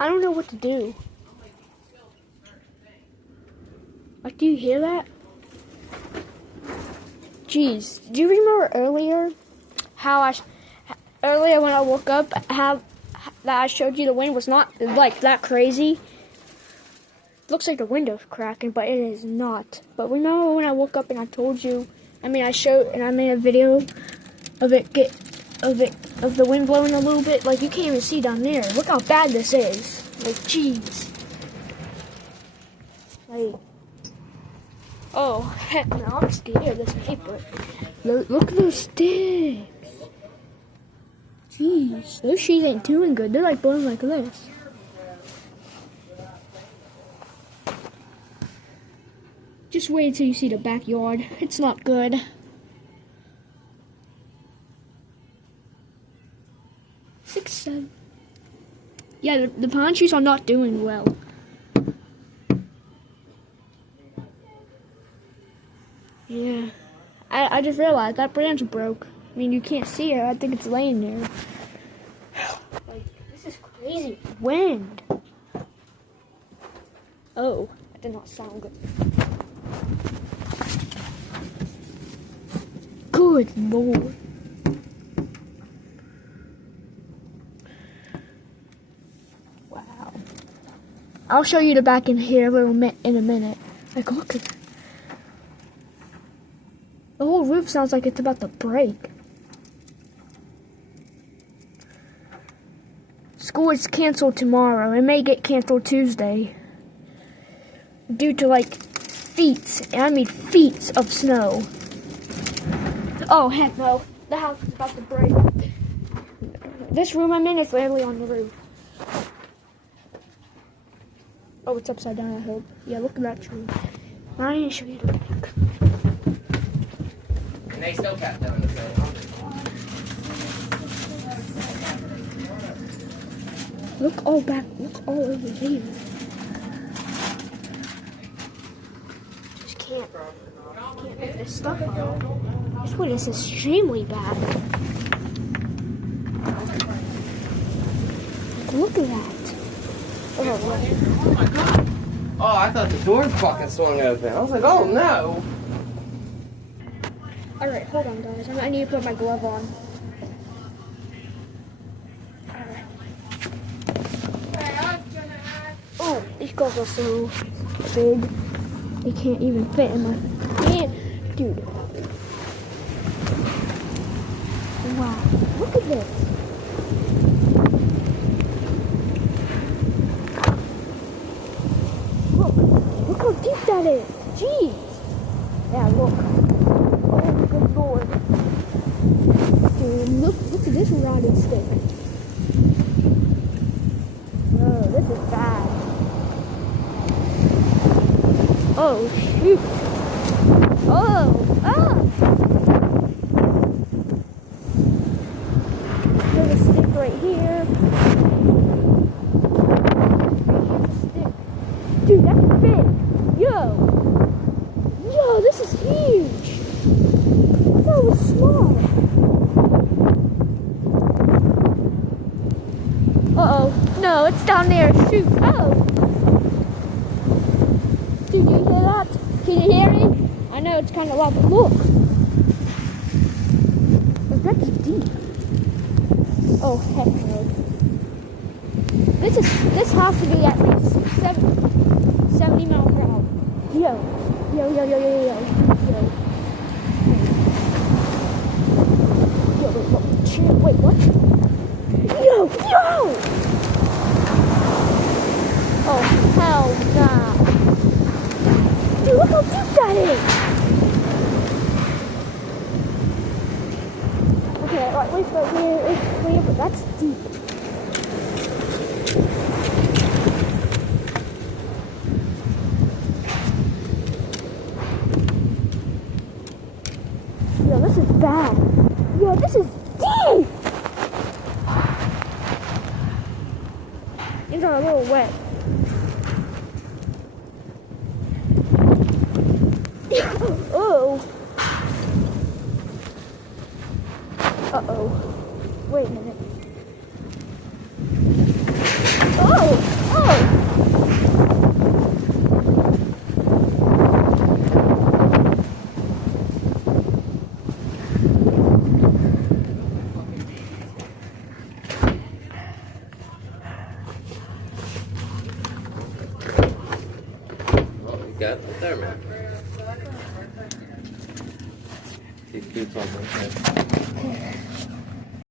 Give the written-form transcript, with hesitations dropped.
I don't know what to do. Like, do you hear that? Jeez, do you remember earlier earlier when I woke up, how that I showed you the wind was not like that crazy? Looks like the window's cracking, but it is not. But remember when I woke up and I told you, I made a video of of the wind blowing a little bit. Like, you can't even see down there. Look how bad this is. Like, jeez. Like, oh heck no, I'm scared of this paper. Look at those sticks. Jeez, those sheets ain't doing good. They're like blowing like this. Just wait until you see the backyard. It's not good. Six, 7. Yeah, the pine trees are not doing well. Yeah. I just realized that branch broke. I mean, you can't see it. I think it's laying there. Like, this is crazy wind. Oh, that did not sound good. Good Lord. Wow. I'll show you the back in here in a minute. Like, look at that. The whole roof sounds like it's about to break. School is canceled tomorrow. It may get canceled Tuesday. Due to, like, feet of snow. Oh, heck no. The house is about to break. This room I'm in is literally on the roof. Oh, it's upside down, I hope. Yeah, look at that tree. Now I need to show you the back. And they still kept doing the same. Look all back. Look all over here. Just can't make this stuff out. This one is extremely bad. Look at that. Oh my god. Oh, I thought the door fucking swung open. I was like, oh no. Alright, hold on guys. I need to put my glove on. Alright. Oh, these gloves are so big. They can't even fit in my hand. Dude. Wow. Look at this. Look how deep that is. Jeez. Yeah, look. Oh, good Lord. Dude, look at this rotted stick. No, this is bad. Oh, shoot. Oh, ah! There's a stick right here. Here's a stick. Dude, that's big. Yo, this is huge. I thought it was small. Uh-oh. No, it's down there. Shoot. Oh. Dude, you hear that? Can you hear me? I know it's kind of loud, but look. That's deep. Oh, heck no. This has to be at least 70 miles per hour. Yo. Yo. Wait, what? Yo! Oh, hell nah. Dude, look how deep that is! Okay, alright, wait, but that's deep. Yo, this is bad. Yo, this is deep! These are a little wet. Oh. Uh-oh. Wait a minute. Oh! got right there, man. Keep boots on, man.